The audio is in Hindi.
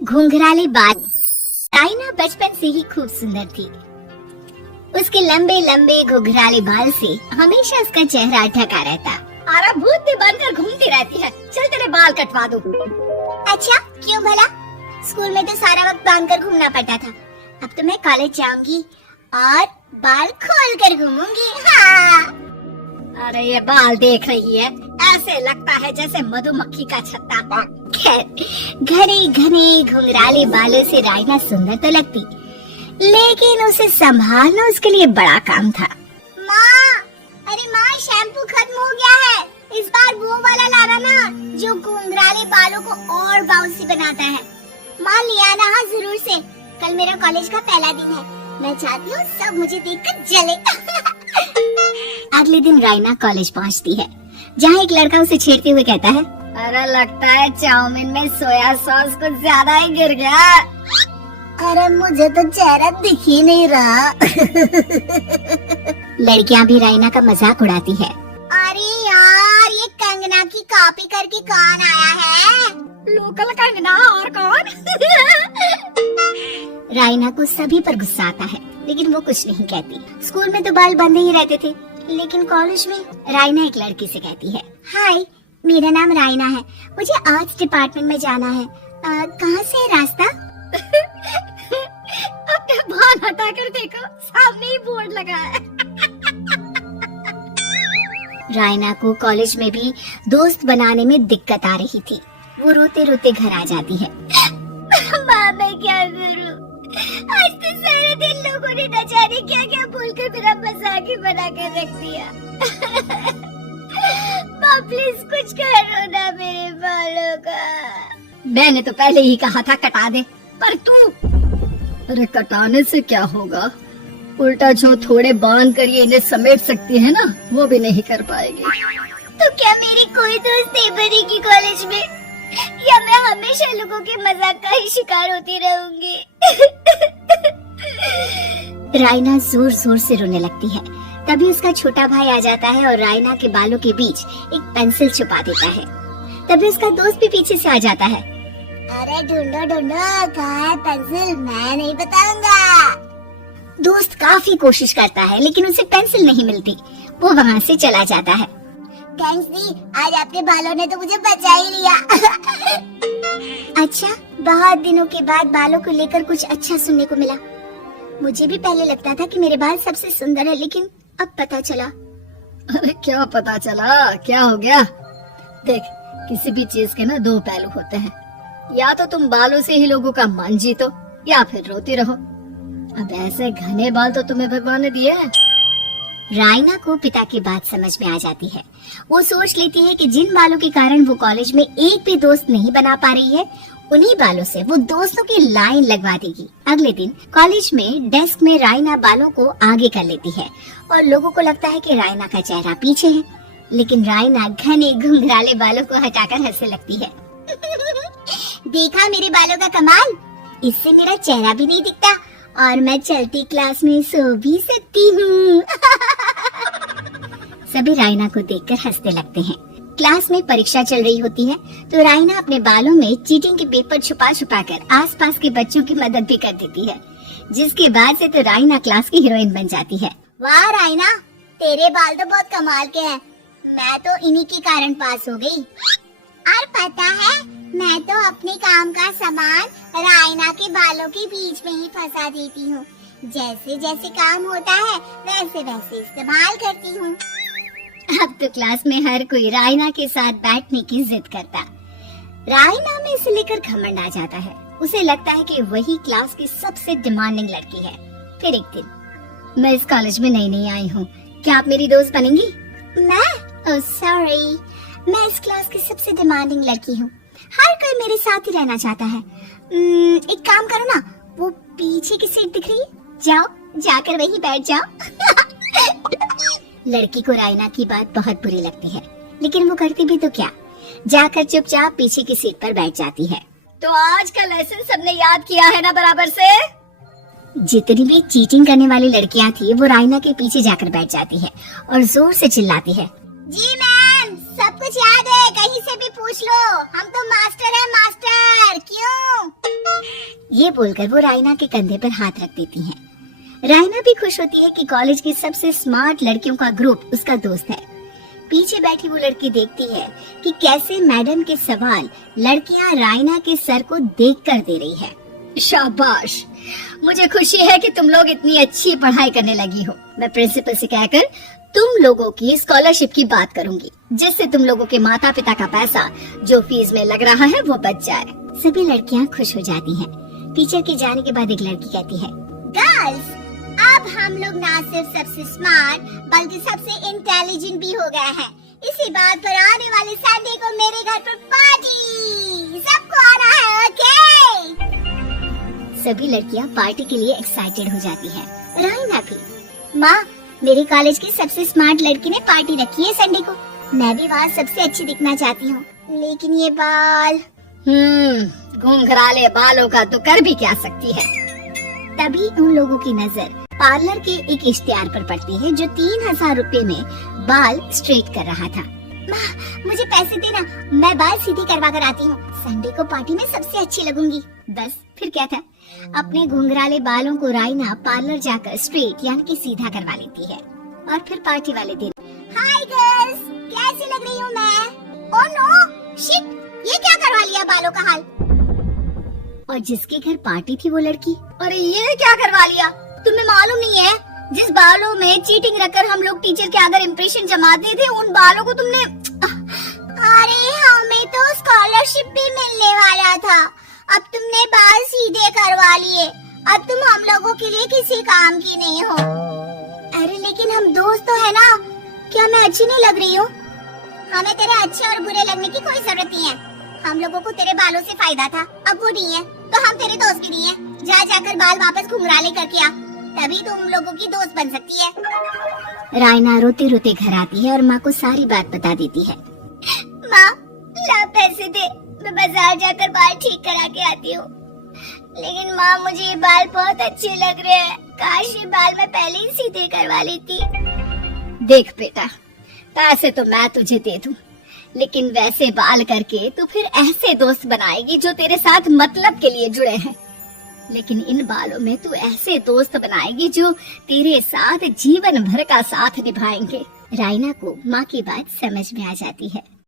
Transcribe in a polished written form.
घुंघराले बाल। राइना बचपन से ही खूब सुंदर थी। उसके लंबे लंबे घुंघराले बाल से हमेशा उसका चेहरा ढका रहता। आरा भूत भी बनकर घूमती रहती है, चल तेरे बाल कटवा दूं। अच्छा, क्यों भला? स्कूल में तो सारा वक्त बांधकर घूमना पड़ता था। अब तो मैं कॉलेज जाऊंगी और बाल खोल कर घूमूंगी। हाँ। अरे ये बाल देख रही है, ऐसे लगता है जैसे मधुमक्खी का छत्ता। खैर, घने घने घुंघराले बालों से राइना सुंदर तो लगती, लेकिन उसे संभालना उसके लिए बड़ा काम था। माँ, अरे माँ, शैम्पू खत्म हो गया है। इस बार वो वाला लाना ना, जो घुंघराले बालों को और बाउंसी बनाता है। माँ ले आना, हाँ जरूर से। कल मेरा कॉलेज का पहला दिन है। मैं चाहती हूँ सब मुझे देखकर जले। अगले दिन राइना कॉलेज पहुँचती है, जहाँ एक लड़का उसे छेड़ते हुए कहता है, अरे लगता है चाउमीन में सोया सॉस कुछ ज्यादा ही गिर गया। अरे मुझे तो चेहरा दिख ही नहीं रहा। लड़कियां भी राइना का मजाक उड़ाती है। अरे यार, ये कंगना की कॉपी करके कौन आया है? लोकल कंगना और कौन? राइना को सभी पर गुस्सा आता है, लेकिन वो कुछ नहीं कहती। स्कूल में तो बाल बंधे ही रहते थे, लेकिन कॉलेज में राइना एक लड़की से कहती है, हाय, मेरा नाम राइना है, मुझे आर्ट्स डिपार्टमेंट में जाना है। कहाँ से है रास्ता? अपने बाल हटा कर देखो, सामने ही बोर्ड लगा है। राइना को कॉलेज में भी दोस्त बनाने में दिक्कत आ रही थी। वो रोते रोते घर आ जाती है। माँ, मैं क्या करूं? आज तो सारा दिन लोगों ने न जाने क्या क्या बोलकर मेरा मजाक ही बना कर रख दिया। माँ प्लीज कुछ करो ना मेरे बालों का। मैंने तो पहले ही कहा था कटा दे, पर तू। अरे कटाने से क्या होगा, उल्टा जो थोड़े बांध कर ये इन्हें समेट सकती है ना, वो भी नहीं कर पाएगी। तो क्या मेरी कोई दोस्त नहीं बनेगी कॉलेज में, या मैं हमेशा लोगों के मजाक का ही शिकार होती रहूंगी? राइना जोर जोर से रोने लगती है। तभी उसका छोटा भाई आ जाता है और राइना के बालों के बीच एक पेंसिल छुपा देता है। तभी उसका दोस्त भी पीछे से आ जाता है। अरे ढूंढो ढूंढो, कहाँ है पेंसिल? मैं नहीं बताऊंगा। दोस्त काफी कोशिश करता है, लेकिन उसे पेंसिल नहीं मिलती। वो वहाँ से चला जाता है। थैंक्स दी, आज आपके बालों ने तो मुझे बचा ही लिया। अच्छा, बहुत दिनों के बाद बालों को लेकर कुछ अच्छा सुनने को मिला। मुझे भी पहले लगता था कि मेरे बाल सबसे सुंदर है, लेकिन अब पता चला। अरे क्या पता चला, क्या हो गया? देख, किसी भी चीज के ना दो पहलू होते हैं। या तो तुम बालों से ही लोगों का मन जीतो, या फिर रोती रहो। अब ऐसे घने बाल तो तुम्हें भगवान ने दिए हैं। राइना को पिता की बात समझ में आ जाती है। वो सोच लेती है कि जिन बालों के कारण वो कॉलेज में एक भी दोस्त नहीं बना पा रही है, उन्हीं बालों से वो दोस्तों की लाइन लगवा देगी। अगले दिन कॉलेज में डेस्क में राइना बालों को आगे कर लेती है और लोगों को लगता है कि राइना का चेहरा पीछे है, लेकिन राइना घने घुंघराले बालों को हटाकर हंसने लगती है। देखा मेरे बालों का कमाल, इससे मेरा चेहरा भी नहीं दिखता और मैं चलती क्लास में सो भी सकती हूँ। सभी राइना को देखकर हंसने लगते हैं। क्लास में परीक्षा चल रही होती है, तो राइना अपने बालों में चीटिंग के पेपर छुपा छुपा कर आसपास के बच्चों की मदद भी कर देती है, जिसके बाद से तो राइना क्लास की हीरोइन बन जाती है। वाह राइना, तेरे बाल तो बहुत कमाल के हैं। मैं तो इन्हीं के कारण पास हो गई। और पता है, मैं तो अपने काम का सामान राइना के बालों के बीच में ही फंसा देती हूँ। जैसे जैसे काम होता है वैसे वैसे इस्तेमाल करती हूँ। अब तो क्लास में हर कोई राइना के साथ बैठने की जिद करता। राइना में इसे लेकर घमंड आ जाता है। उसे लगता है कि वही क्लास की सबसे डिमांडिंग लड़की है। फिर एक दिन, मैं इस कॉलेज में नई नई आई हूँ, क्या आप मेरी दोस्त बनेंगी? मैं? ओह सॉरी, मैं इस क्लास की सबसे डिमांडिंग लड़की हूँ। हर कोई मेरे साथ ही रहना चाहता है। एक काम करो ना, वो पीछे की सीट दिख रही है, जाओ जाकर वहीं बैठ जाओ। लड़की को राइना की बात बहुत बुरी लगती है, लेकिन वो करती भी तो क्या, जाकर चुपचाप पीछे की सीट पर बैठ जाती है। तो आज का लेसन सबने याद किया है ना बराबर से? जितनी भी चीटिंग करने वाली लड़कियां थी, वो राइना के पीछे जाकर बैठ जाती है और जोर से चिल्लाती है, जी मैम, सब कुछ याद है, कहीं से भी पूछ लो, हम तो मास्टर है मास्टर। क्यों? ये बोलकर वो रायना के कंधे पर हाथ रख देती हैं। रायना भी खुश होती है कि कॉलेज की सबसे स्मार्ट लड़कियों का ग्रुप उसका दोस्त है। पीछे बैठी वो लड़की देखती है कि कैसे मैडम के सवाल लड़कियां रायना के सर को देखकर दे रही है। शाबाश, मुझे खुशी है कि तुम लोग इतनी अच्छी पढ़ाई करने लगी हो। मैं प्रिंसिपल से कहकर तुम लोगों की स्कॉलरशिप की बात करूंगी, जिससे तुम लोगों के माता पिता का पैसा जो फीस में लग रहा है वो बच जाए। सभी लड़कियां खुश हो जाती हैं। टीचर के जाने के बाद एक लड़की कहती है, गर्ल्स, अब हम लोग ना सिर्फ सबसे स्मार्ट बल्कि सबसे इंटेलिजेंट भी हो गए हैं। इसी बात पर आने वाले संडे को मेरे घर पर पार्टी, सबको आना है, ओके? सभी लड़कियां पार्टी के लिए एक्साइटेड हो जाती हैं। रायना भी। माँ, मेरे कॉलेज की सबसे स्मार्ट लड़की ने पार्टी रखी है संडे को। मैं भी वहाँ सबसे अच्छी दिखना चाहती हूँ, लेकिन ये बाल। घुंघराले बालों का तो कर भी क्या सकती है। तभी उन लोगों की नजर पार्लर के एक इश्तिहार पर पड़ती है जो 3000 रुपए में बाल स्ट्रेट कर रहा था। माँ, मुझे पैसे देना, मैं बाल सीधी करवा कर आती हूँ। संडे को पार्टी में सबसे अच्छी लगूंगी। बस फिर क्या था, अपने घुंघराले बालों को रायना पार्लर जाकर स्ट्रेट यानी कि सीधा करवा लेती है। और फिर पार्टी वाले दिन, हाय गर्ल्स, कैसी लग रही हूँ मैं? ओह नो, शिट, ये क्या करवा लिया बालों का हाल? और जिसके घर पार्टी थी वो लड़की, अरे ये क्या करवा लिया? तुम्हें मालूम नहीं है, जिस बालों में चीटिंग रखकर हम लोग टीचर के आगे इम्प्रेशन जमाते थे, उन बालों को तुमने। अरे हमें तो स्कॉलरशिप भी मिलने वाला था, अब तुमने बाल सीधे करवा लिए। अब तुम हम लोगों के लिए किसी काम की नहीं हो। अरे लेकिन हम दोस्त तो है ना, क्या मैं अच्छी नहीं लग रही हूँ? हमें तेरे अच्छे और बुरे लगने की कोई जरूरत नहीं है। हम लोगों को तेरे बालों से फायदा था, अब वो नहीं है तो हम तेरे दोस्त भी नहीं है। जा जाकर बाल वापस घुंघराले करके आ, तभी तुम लोगों की दोस्त बन सकती है। रायना रोते रोते घर आती है और माँ को सारी बात बता देती है। माँ, ला पैसे दे, मैं बाजार जाकर बाल ठीक करा के आती हूँ। लेकिन माँ, मुझे ये बाल बहुत अच्छे लग रहे हैं, काश ये बाल मैं पहले ही सीधे करवा लेती। देख बेटा, पैसे तो मैं तुझे दे दूं, लेकिन वैसे बाल करके तू फिर ऐसे दोस्त बनाएगी जो तेरे साथ मतलब के लिए जुड़े हैं। लेकिन इन बालों में तू ऐसे दोस्त बनाएगी जो तेरे साथ जीवन भर का साथ निभाएंगे। रायना को माँ की बात समझ में आ जाती है।